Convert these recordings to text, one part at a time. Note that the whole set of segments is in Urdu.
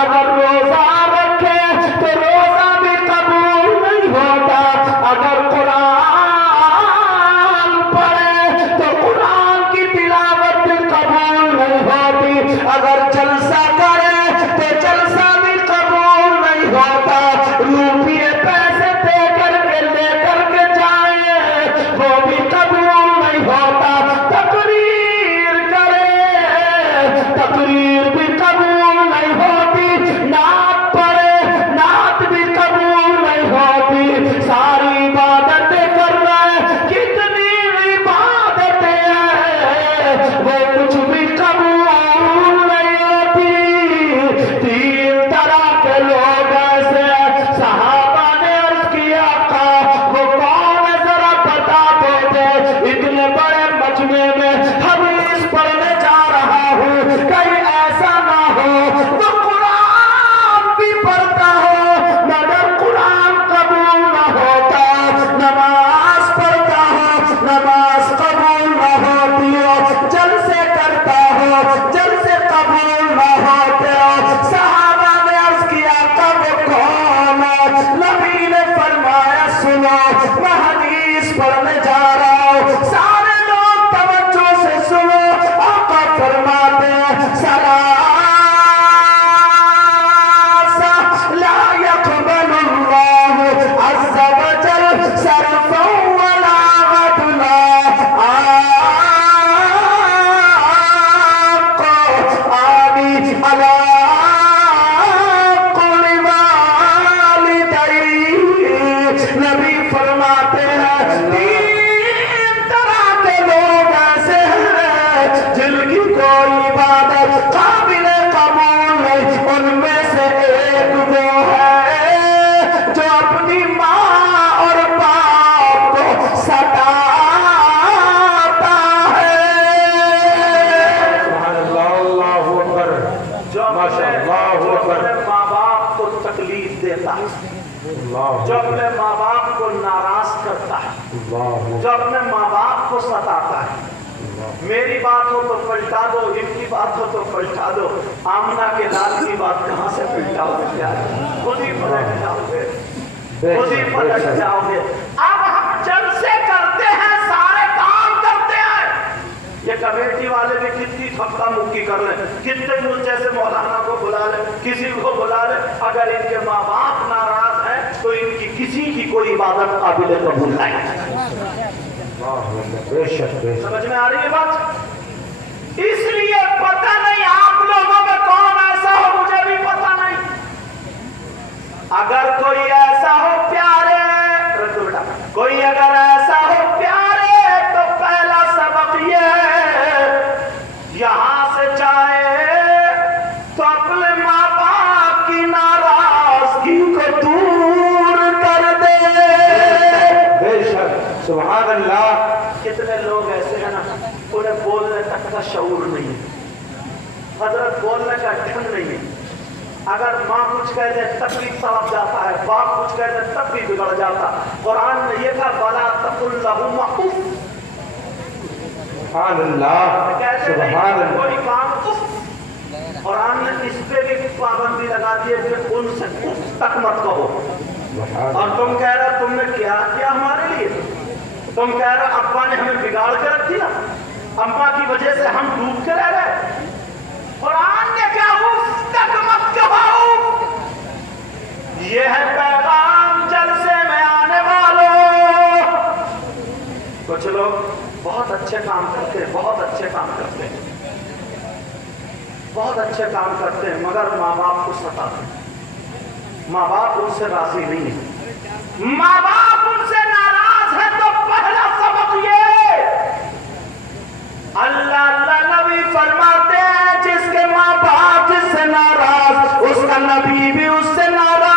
اگر روزہ رکھے تو روزہ بھی قبول نہیں ہوتا، اگر قرآن پڑھے تو قرآن کی تلاوت بھی قبول نہیں ہوتی، اگر جلسہ کرے تو جلسہ بھی قبول نہیں ہوتا، روپیے پیسے دے کر کے لے کر کے جائیں وہ بھی قبول نہیں ہوتا، تقریر کرے تقریر بھی قبول نہیں ہوتی، نعت پڑھے نعت بھی قبول نہیں ہوتی، ساری عبادتیں کر رہے کتنی عبادتیں ہیں وہ کچھ بھی قبول نہیں ہوتی۔ تین طرح کے لوگ ایسے ہیں، صحابہ نے عرض کیا آقا وہ کون ہے ذرا بتا دو گے، اتنے بڑے مجمع میں حدیث پڑھنے جا رہا ہوں، کہیں ایسا نہ ہو وہ قرآن بھی پڑھتا ہو مگر قرآن قبول نہ ہوتا، نماز پڑھتا ہو نماز قبول نہ ہوتی ہو، جلسے کرتا ہو جلسے قبول نہ ہوتے ہو۔ صحابہ نے عرض کیا کب کون ہے؟ نبی نے فرمایا سنو میں حدیث پڑھنے جا رہا ہوں، سارے لوگ توجہ سے سنو، آقا فرماتے ہیں ثلاثہ لا يقبل اللہ عز وجل صرفا ولا عدلا، آنی علی کل والدی، نبی فرماتے ہیں تین طرح کے لوگ ایسے ہیں جن کی کوئی عبادت قابل قبول نہیں، ان میں سے ایک وہ ہے جو اپنی ماں اور باپ کو ستاتا ہے۔ سبحان اللہ، اللہ اکبر، جو ماشاء اللہ، اپنے اکبر، ماں باپ کو تکلیف دیتا ہے، اللہ جو اپنے ماں باپ کو ناراض کرتا ہے، اللہ جو اپنے ماں باپ کو ستاتا ہے، میری بات ہو تو پلٹا دو، ان کی بات ہو تو پلٹا دو، آمنہ کے لال کی بات کہاں سے پلٹاؤ گے؟ خود ہی پلٹ جاؤ گے، خود ہی پلٹ جاؤ گے۔ اب ہم جلسے کرتے ہیں، سارے کام کرتے ہیں، یہ کمیٹی والے بھی کتنی تھپکا مکی کر لیں، کتنے مجھ جیسے مولانا کو بلا لیں، کسی کو بلا لیں، اگر ان کے ماں باپ ناراض ہیں تو ان کی کسی کی کوئی عبادت قابل قبول نہیں۔ بے شک بے شک، سمجھ میں آ رہی ہے بات؟ اس لیے پتہ نہیں آپ لوگوں میں کون ایسا ہو، مجھے بھی پتہ نہیں، اگر کوئی ایسا ہو پیارے، رکھو بیٹا، کوئی اگر ایسا ہو پیارے تو پہلا سبق یہ ہے یہاں سے جائے تو اپنے ماں باپ کی ناراضگی کو دور کر دے۔ بے شک، سبحان اللہ، کتنے لوگ ایسے ہیں نا انہیں بولنے تک کا شعور نہیں ہے، حضرت بولنے کا ڈھنگ نہیں ہے، اگر ماں کچھ کہہ دے تب بھی سبق جاتا ہے، باپ کچھ کہہ دے تب بھی بگڑ جاتا۔ قرآن نے یہ کہا بلا تقل لہما اف، سبحان اللہ، کہتے سبحان نہیں اللہ، کوئی کام اف، قرآن نے اس پہ بھی پابندی لگا دی ہے کہ ان سے اف تک مت کہو۔ سبحان اور تم کہہ رہے تم نے کیا کیا ہمارے لیے، تم کہہ رہے ابا نے ہمیں بگاڑ کے رکھ دیا، ابا کی وجہ سے ہم ڈوب کے رہ گئے۔ قرآن نے کیا اف تک مت کہو، یہ ہے پیغام جلسے میں آنے والوں۔ کچھ لوگ بہت اچھے کام کرتے ہیں، بہت اچھے کام کرتے ہیں، بہت اچھے کام کرتے ہیں، مگر ماں باپ کو ستاتے ہیں، ماں باپ ان سے راضی نہیں ہے، ماں باپ ان سے ناراض ہے تو پہلا سبق یہ اللہ اللہ نبی فرماتے ہیں جس کے ماں باپ جس سے ناراض اس کا نبی بھی اس سے ناراض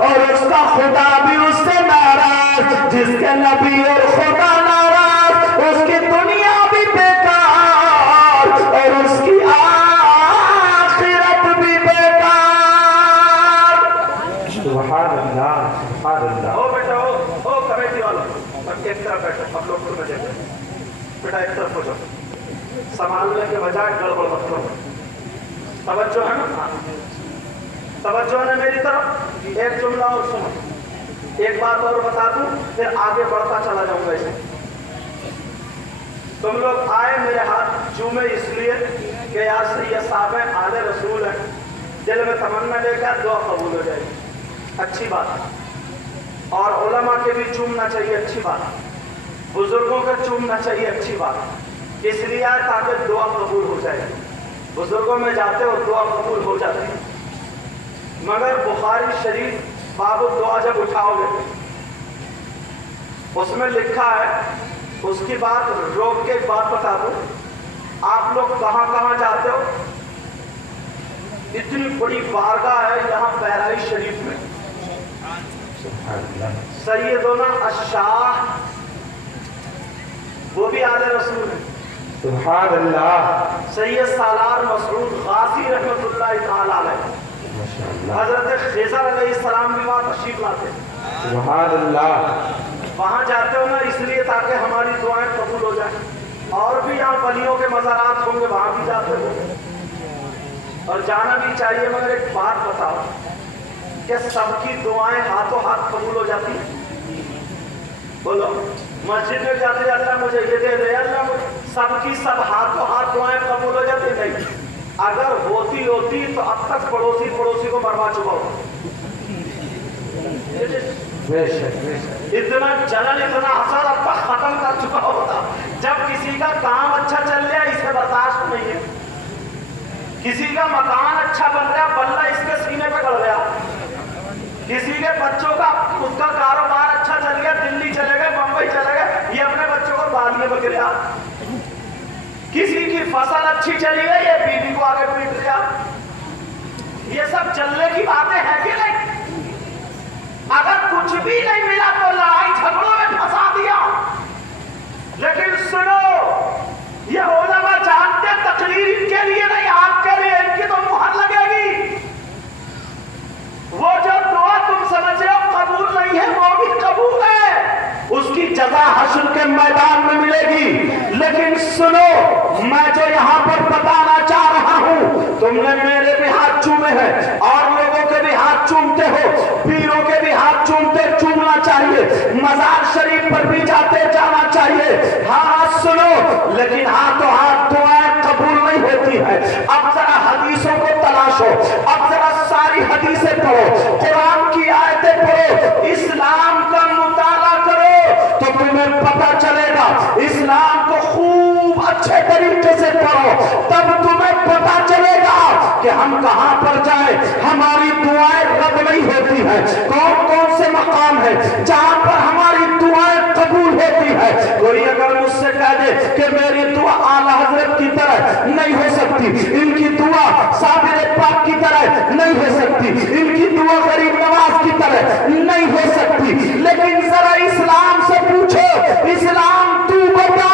اور اس کا خدا بھی اس سے ناراض، جس کے نبی اور خدا ناراض اس کی دنیا بھی بیکار اور اس کی آخرت بھی بیکار۔ سبحان اللہ، سبحان اللہ، ہو بیٹا ہو کمیٹی والوں ایک طرف بیٹھو، ہم لوگ کو مزے میں بیٹا ایک طرف ہو جاؤ، سنبھالنے کے بجائے گڑبڑ مت کرو۔ توجہ ہے نا؟ توجہ ہے نا میری طرف؟ ایک جملہ اور سنو، ایک بات اور بتا دوں پھر آگے بڑھتا چلا جاؤں گا اسے۔ تم لوگ آئے میرے ہاتھ چومے اس لیے کہ یار سید صاحب ہیں، آل رسول ہیں، دل میں تمنا لے کر دعا قبول ہو جائے گی، اچھی بات ہے۔ اور علماء کے بھی چومنا چاہیے، اچھی بات ہے۔ بزرگوں کا چومنا چاہیے، اچھی بات ہے۔ اس لیے آئے تاکہ دعا قبول ہو جائے۔ بزرگوں میں جاتے ہو دعا قبول ہو جاتی ہے، مگر بخاری شریف باب الدعا جب اٹھاؤ گے اس میں لکھا ہے، اس کی بات روک کے ایک بات بتا دوں، آپ لوگ کہاں کہاں جاتے ہو؟ اتنی بڑی بارگاہ ہے یہاں بہرائچ شریف میں، سیدنا الشاہ وہ بھی آل رسول ہے، سبحان اللہ، سید سالار مسعود غازی رحمت اللہ تعالی علیہ، ماشاءاللہ، حضرت خضر علیہ السلام بھی وہاں تشریف لاتے ہیں۔ سبحان اللہ، وہاں جاتے ہو نا اس لیے تاکہ ہماری دعائیں قبول ہو جائیں۔ اور بھی یہاں ولیوں کے مزارات ہوں گے، وہاں بھی جاتے ہو اور جانا بھی چاہیے، مگر ایک بات بتاؤ کہ سب کی دعائیں ہاتھوں ہاتھ قبول ہو جاتی ہیں؟ بولو، مسجد میں جاتے اللہ مجھے یہ دے دے، اللہ سب کی سب ہاتھوں ہاتھ دعائیں قبول ہو جاتی؟ نہیں، اگر ہوتی تو اب تک پڑوسی کو مروا چکا ہوتا۔ بے شک بے شک، اتنا جلن اتنا حسد اب تک ختم کر چکا ہوتا۔ جب کسی کا کام اچھا چل رہا اسے برداشت نہیں ہے، کسی کا مکان اچھا بن رہا بلہ اس کے سینے پہ گڑ گیا، کسی کے بچوں کا اس کا کاروبار اچھا چل گیا، دلی چلے گئے، بمبئی چلے گئے، یہ اپنے بچوں کو بالیے پہ گریا، کسی کی فصل اچھی چلی گئی، یہ بیوی کو آگے پیٹ لیا۔ یہ سب چلنے کی باتیں ہیں کہ نہیں؟ اگر کچھ بھی نہیں ملا تو لڑائی جھگڑوں میں پھنسا دیا۔ لیکن سنو، یہ علماء جانتے تقریر ان کے لیے نہیں، آپ کے لیے، ان کی تو مہر لگے گی۔ وہ جو دعا تم سمجھ رہے ہو قبول نہیں ہے، وہ بھی قبول ہے، اس کی جزا حشر کے میدان میں ملے گی۔ لیکن سنو، میں جو یہاں پر بتانا چاہ رہا ہوں، تم نے میرے بھی ہاتھ چومے ہیں اور لوگوں کے بھی ہاتھ چومتے ہو، پیروں کے بھی ہاتھ چومنا چاہیے، مزار شریف پر بھی جانا چاہیے۔ ہاں سنو، لیکن ہاتھوں ہاتھ دعائیں قبول نہیں ہوتی ہے۔ اب ذرا حدیثوں کو تلاشو، اب ذرا ساری حدیثیں پڑھو، قرآن کی آیتیں پڑھو، اسلام کا مطالعہ کرو تو تمہیں پتہ چلے گا۔ اسلام کو خوب اچھے طریقے سے پڑھو، تب تمہیں پتہ چلے گا کہ ہم کہاں پر جائیں، ہماری دعائیں رد نہیں ہوتی ہیں۔ کون کون سے مقام ہیں جہاں پر ہماری دعائیں قبول ہوتی ہے؟ کوئی اگر مجھ سے کہہ دے کہ میری دعا اعلیٰ حضرت کی طرح نہیں ہو سکتی، ان کی دعا صابر پاک کی طرح نہیں ہو سکتی، ان کی دعا غریب نواز کی طرح نہیں ہو سکتی، لیکن ذرا اسلام سے پوچھو، اسلام تو بتا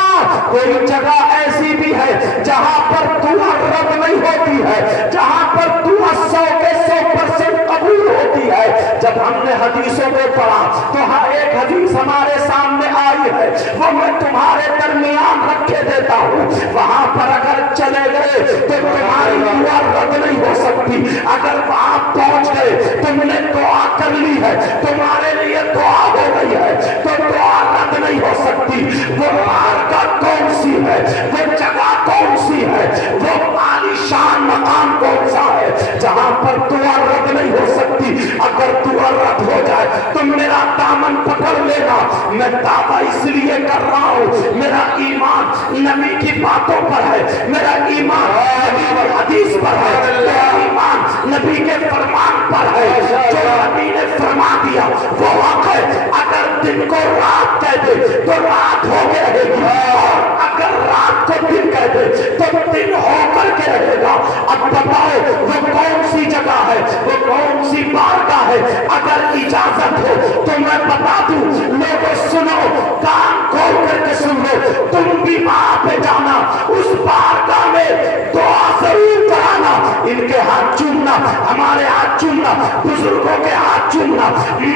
کوئی جگہ ایسی بھی ہے جہاں پر دعا رد نہیں ہوتی ہے، جہاں پر دعا 100% قبول ہوتی ہے؟ جب ہم نے حدیثوں کو پڑھا تو ہر ایک حدیث ہمارے سامنے آئی ہے، وہ میں تمہارے درمیان رکھے دیتا ہوں۔ وہاں پر اگر چلے گئے تو تمہاری دعا رد نہیں ہو سکتی۔ اگر وہاں پہنچ گئے، تم نے دعا کر لی ہے، تمہارے لیے دعا ہو گئی ہے، تو دعا رد نہیں ہو سکتی۔ وہ بارگاہ کون سی ہے، وہ جگہ کون سی ہے، وہ عالی شان مقام کون سا ہے جہاں پر دعا رد نہیں ہو سکتی؟ اگر دعا رد ہو جائے تو میرا دامن پکڑ لینا، میں دعویٰ اس لیے کر رہا ہوں، میرا ایمان نبی کی باتوں پر ہے، میرا ایمان نبی کی حدیث پر ہے، میرا ایمان نبی کے فرمان پر ہے۔ جو نبی نے فرما دیا وہ حق ہے۔ اگر دن کو رات کہہ دے تو رات ہو کے رہے گی، اور اگر رات کو دن کہہ دے تو دن ہو کر کے رہے گا۔ اب بتاؤ وہ کون سی جگہ ہے، وہ کون سی بارگاہ ہے؟ اگر اجازت ہو تو میں بتا دوں، لوگوں سنو، کان کھول کر کے سن لو، تم بھی وہاں پہ جانا، اس بارگاہ میں دعا ضرور کرانا، ان کے ہاتھ چومنا، ہمارے ہاتھ چومنا، بزرگوں کے ہاتھ چومنا،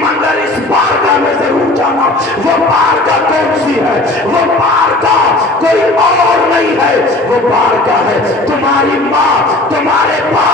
مگر اس بارگاہ میں ضرور جانا۔ وہ بارگاہ کون سی ہے؟ وہ بارگاہ کوئی اور نہیں ہے، وہ بارگاہ ہے تمہاری ماں، تمہارے باپ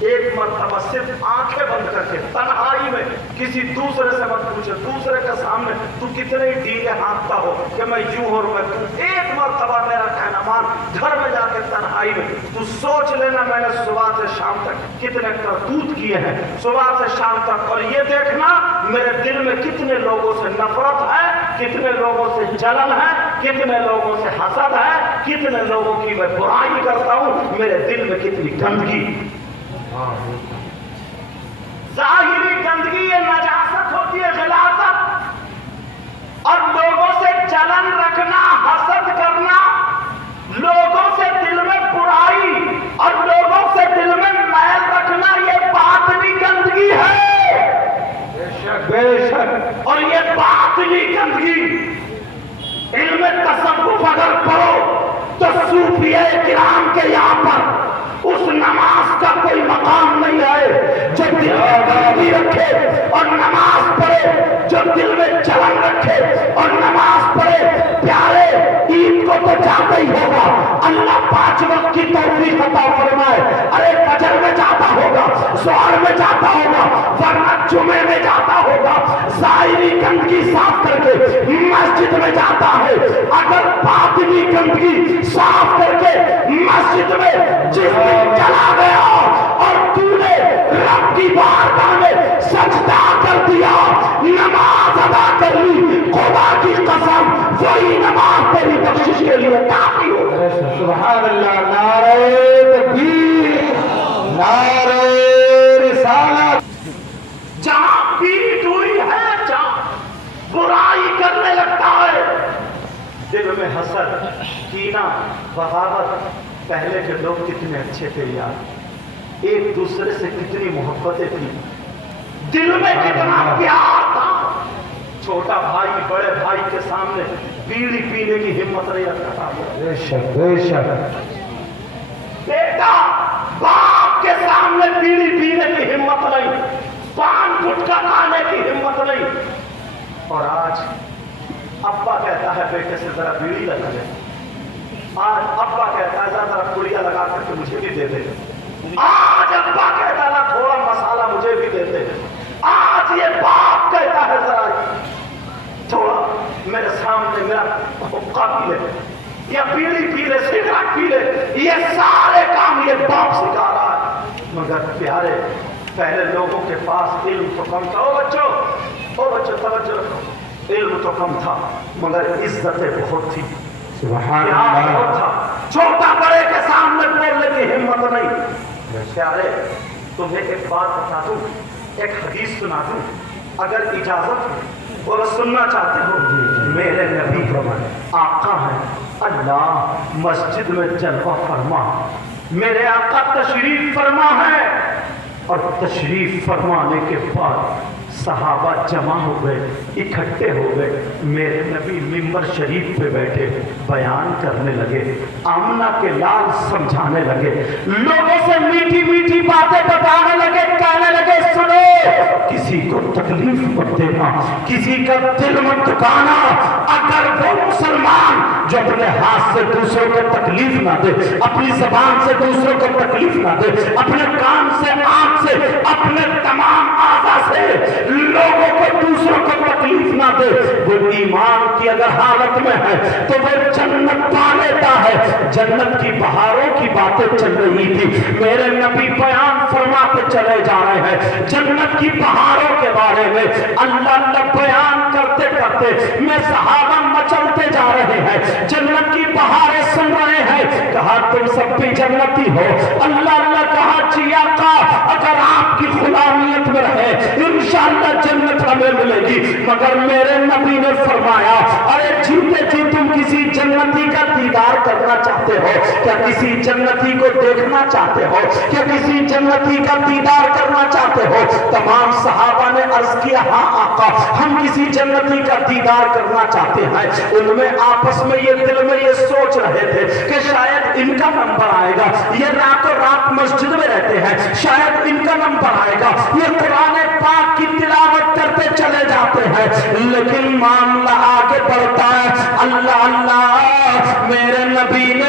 ایک مرتبہ صرف آنکھیں بند کر کے تنہائی میں کسی دوسرے سے مت پوچھے، دوسرے کے سامنے تو کتنے ڈیلے ہانکتا ہو کہ میں یوں اور میں تو، ایک مرتبہ میرا کہنا مان، گھر میں جا کے تنہائی میں تو سوچ لینا میں نے صبح سے شام تک کتنے کرتوت کیے ہیں، صبح سے شام تک، اور یہ دیکھنا میرے دل میں کتنے لوگوں سے نفرت ہے، کتنے لوگوں سے جلن ہے، کتنے لوگوں سے حسد ہے، کتنے لوگوں کی میں برائی کرتا ہوں، میرے دل میں کتنی گندگی، ظاہری گندگی یہ نجاست ہوتی ہے، غلاظت، اور لوگوں سے جلن رکھنا، حسد کرنا، لوگوں سے دل میں برائی اور لوگوں سے دل میں میل رکھنا، یہ باطنی گندگی ہے، بے شک، اور یہ باطنی گندگی علم تصوف اگر پڑھو تو صوفیہ کرام کے یہاں پر اس نماز کا کوئی مقام نہیں ہے جو دل میں گندگی رکھے اور نماز پڑھے، جو دل میں جلن رکھے اور نماز پڑھے، پیارے عید کو تو جاتا ہی ہوگا، اللہ 5 وقت کی توفیق عطا فرمائے، ارے فجر میں جاتا ہوگا، ظہر میں جاتا ہوگا، ورنہ جمعے میں جاتا ہوگا، ظاہری گندگی صاف کر کے مسجد میں جاتا ہے، اگر باطنی گندگی صاف کر کے مسجد میں جس دن چلا گیا اور تو نے رب کی بارگاہ میں سجدہ کر دیا، نماز ادا کر لی، خدا کی قسم وہی نماز تیری بخشش کے لیے کافی ہو۔ سبحان اللہ، نعرہ تکبیر، نعرہ رسالت، جہاں پیٹ ہوئی ہے، جہاں برائی کرنے لگتا ہے، دل میں حسد، کینہ، بغاوت، پہلے کے لوگ کتنے اچھے تھے یار، ایک دوسرے سے کتنی محبتیں تھی، دل میں کتنا پیار تھا، چھوٹا بھائی بڑے بھائی کے سامنے بیڑی پینے کی ہمت نہیں رکھتا تھا، بے شک، بے شک، بیٹا باپ کے سامنے بیڑی پینے کی ہمت نہیں، پان گٹکا کھانے کی ہمت نہیں، اور آج ابا کہتا ہے بیٹے سے ذرا بیڑی لگا دے، آج ابا کہتا ہے ذرا پڑیا لگا کر کے مجھے بھی دے دے، آج ابا کہتا ہے تھوڑا مسالہ مجھے بھی دے دے، آج یہ باپ کہتا ہے ذرا تھوڑا میرے سامنے میرا حقہ پی لے، یا بیڑی پی لے، سگریٹ پی لے، یہ سارے کام یہ باپ سکھا رہا ہے، مگر پیارے پہلے لوگوں کے پاس علم تو کم تھا، او بچوں توجہ رکھو، علم تو کم تھا مگر عزتیں بہت تھی، سبحان پیار اللہ، بہت تھا، چھوٹا بڑے کے سامنے بولنے کی ہمت نہیں۔ پیارے تمہیں ایک بات بتا دوں، ایک حدیث سنا دوں، اگر اجازت ہو اور سننا چاہتے ہو، میرے نبی آقا ہے، اللہ مسجد میں جلوہ فرما، میرے آقا تشریف فرما ہے، اور تشریف فرمانے کے بعد صحابہ جمع ہو گئے، اکٹھے ہو گئے، میرے نبی ممبر شریف پہ بیٹھے بیان کرنے لگے، آمنہ کے لال سمجھانے لگے، لوگوں سے میٹھی میٹھی باتیں بتانے لگے، کہنے لگے سنو، کسی کو تکلیف مت دینا، کسی کا دل مت دکھانا، اگر وہ مسلمان جو اپنے ہاتھ سے دوسروں کو تکلیف نہ دے، اپنی زبان سے دوسروں کو تکلیف نہ دے، اپنے کان سے، آنکھ سے، اپنے تمام اعضاء سے لوگوں کو دوسروں کو تکلیف نہ دے، وہ ایمان کی اگر حالت میں ہے تو وہ جنت پا لیتا ہے۔ جنت کی بہاروں کی باتیں چل رہی تھی، میرے نبی بیان فرماتے چلے جا رہے ہیں جنت کی بہاروں کے بارے میں، اللہ بیان کرتے کرتے میں صحابہ مچلتے جا رہے ہیں، جنت کی بہاریں سن رہے ہیں، کہا تم سب بھی جنتی ہو، اللہ کہا جی آقا اگر آپ کی غلامیت میں رہے انشاءاللہ جنت ہمیں ملے گی، مگر میرے نبی نے فرمایا ارے جیتے جی تم کسی جنتی کا دیدار کرنا چاہتے ہو کیا، کسی جنتی کو دیکھنا چاہتے ہو کیا، کسی جنتی کا دیدار کرنا چاہتے ہو؟ تمام صحابہ نے عرض کیا ہاں آقا ہم کسی جنتی کا دیدار کرنا چاہتے ہیں۔ ان میں آپس میں یہ دل میں یہ سوچ رہے تھے کہ شاید ان کا نمبر آئے گا، یہ رات و رات مسجد میں رہتے ہیں، شاید ان کا نمبر آئے گا، یہ قرآن پاک کی تلاوت کرتے چلے جاتے ہیں، لیکن معاملہ آگے بڑھتا ہے، اللہ میرے نبی نے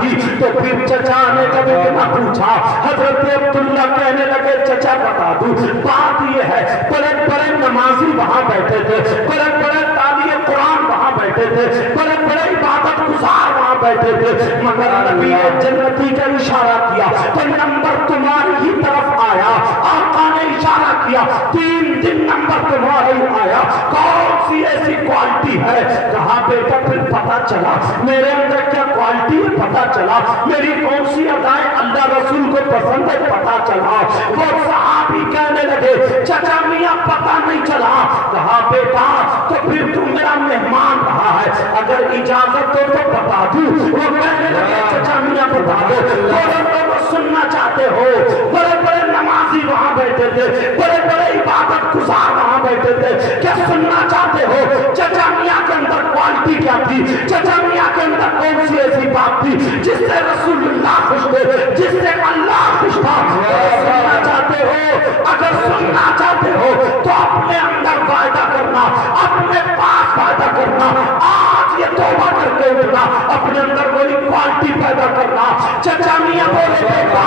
تھی؟ تو پھر چچا نے کبھی نہ پوچھا. حضرت عبداللہ کہنے لگے چچا بتا دوں بات یہ ہے بڑے بڑے نمازی وہاں بیٹھے تھے, بڑے بڑے قاری قرآن وہاں بیٹھے تھے, بڑے بڑے عبادت گزار وہاں بیٹھے تھے, مگر نبی جنتی کا اشارہ کیا تو نمبر تمہاری ہی طرف آیا. آقا نے اشارہ کیا 3 دن نمبر تمہارا ہی آیا. کون سی ایسی کوالٹی ہے؟ کہاں بیٹا پھر پتا چلا میرے اندر کیا کوالٹی ہے, پتا چلا میری کون سی ادائیں اللہ رسول کو پسند ہے, پتا چلا. وہ صحابی کہنے لگے چچا میاں پتا نہیں چلا. کہا بیٹا تو پھر تم میرا مہمان رہا ہے, اگر اجازت ہو تو بتا دوں. وہ کہنے لگے چچا میاں بتا دو. وہ سننا چاہتے ہو؟ بڑے بڑے نمازی وہاں بیٹھے تھے, بڑے بڑے عبادت گزار وہاں بیٹھے تھے, کیا سننا چاہتے ہو چچا میاں کے اندر کوالٹی کیا تھی؟ چچا میاں کے اندر کون سی ایسی بات تھی جس سے رسول اللہ خوش تھے, جس سے اللہ خوش تھا؟ سننا چاہتے ہو؟ اگر سننا چاہتے ہو تو اپنے اندر وعدہ کرنا, اپنے پاس وعدہ کرنا, آج یہ توبہ کر کے اٹھنا, اپنے اندر وہی کوالٹی پیدا کرنا. چچا میاں بولے بیٹا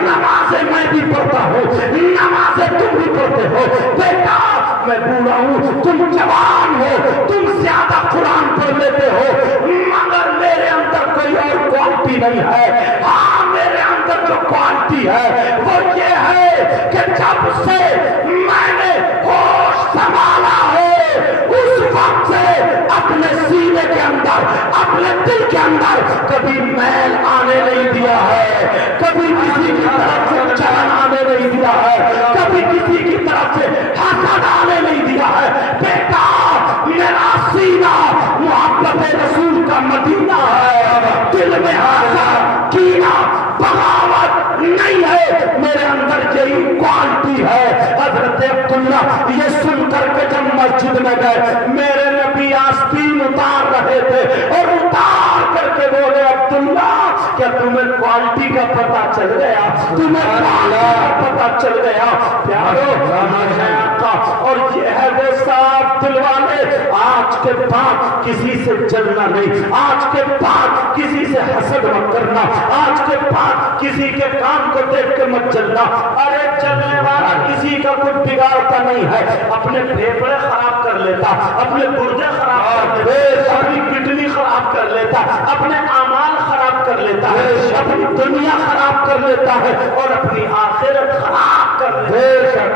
نمازیں میں بھی پڑھتا ہوں, نمازیں تم بھی پڑھتے ہو, بیٹا میں بوڑھا ہوں تم جوان ہو, تم زیادہ قرآن پڑھ لیتے ہو, مگر میرے اندر کوئی اور کوالٹی نہیں ہے. ہاں میرے اندر جو کوالٹی ہے وہ یہ ہے کہ جب سے میں نے ہوش سنبھالا ہے اس وقت سے اپنے سینے کے اندر, اپنے دل کے اندر کبھی میل آنے نہیں دیا ہے, کبھی کسی کی طرف سے چلن آنے نہیں دیا ہے, کبھی کسی کی طرف سے حسد آنے نہیں دیا ہے. بیٹا میرا سینہ محبت رسول کا مدینہ ہے, دل میں حسد کینہ بغاوت نہیں ہے, میرے اندر یہی کوالٹی ہے. حضرت عبداللہ یہ سن کر کے جب مسجد میں گئے, میرے نبی آستین اتار رہے تھے اور اتار کر کے بولے عبداللہ کیا تمہیں کوالٹی کا پتہ چل گیا, تمہیں کوالٹی کا پتہ چل گیا؟ پیارو اور یہ ہے وہ صاف دل والے, آج کے بعد کسی سے جلنا نہیں, آج کے بعد کسی سے حسد مت کرنا, آج کے بعد کسی کے کام کو دیکھ کے مت چلنا. ارے چلنے والا کسی کا کچھ بگاڑتا نہیں ہے, اپنے پھیپھڑے خراب کر لیتا, اپنے گردے خراب کر لیتا, اپنی کڈنی خراب کر لیتا, اپنے اعمال خراب کر لیتا ہے, اپنی دنیا خراب کر لیتا ہے اور اپنی آخرت خراب کر لیتا ہے.